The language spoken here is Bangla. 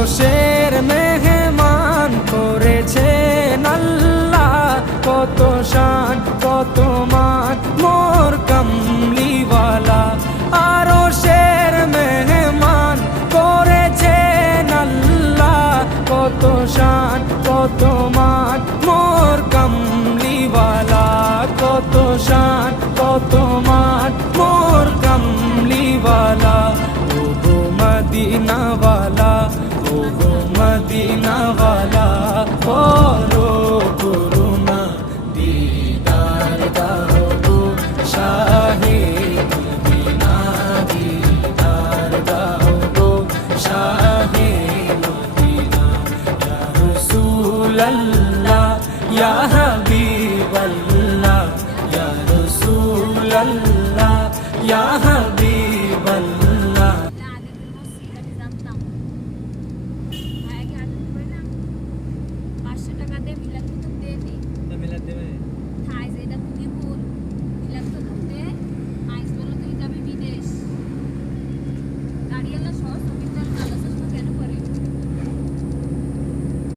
আরশের মেহমান করেছেন আল্লাহ, কত শান কত মান মোর কামলিওয়ালা। আরশের মেহমান করেছেন আল্লাহ, কত শান কত মান মোর কামলিওয়ালা, কত শান কত মান মোর কামলিওয়ালা। ও গো মদিনাওয়ালা, ও গো মদিনাওয়ালা, করো করুণা দিদার দাও গো শাহে মদিনা, দিদার দাও গো শাহে মদিনা। ইয়া রাসূলাল্লাহ ইয়া হাবিবাল্লাহ, ইয়া রাসূলাল্লাহ ইয়া হাবিবাল্লাহ। টাকা দিয়ে মিলাদ দিয়ে দিই। মিলাদ দেবে।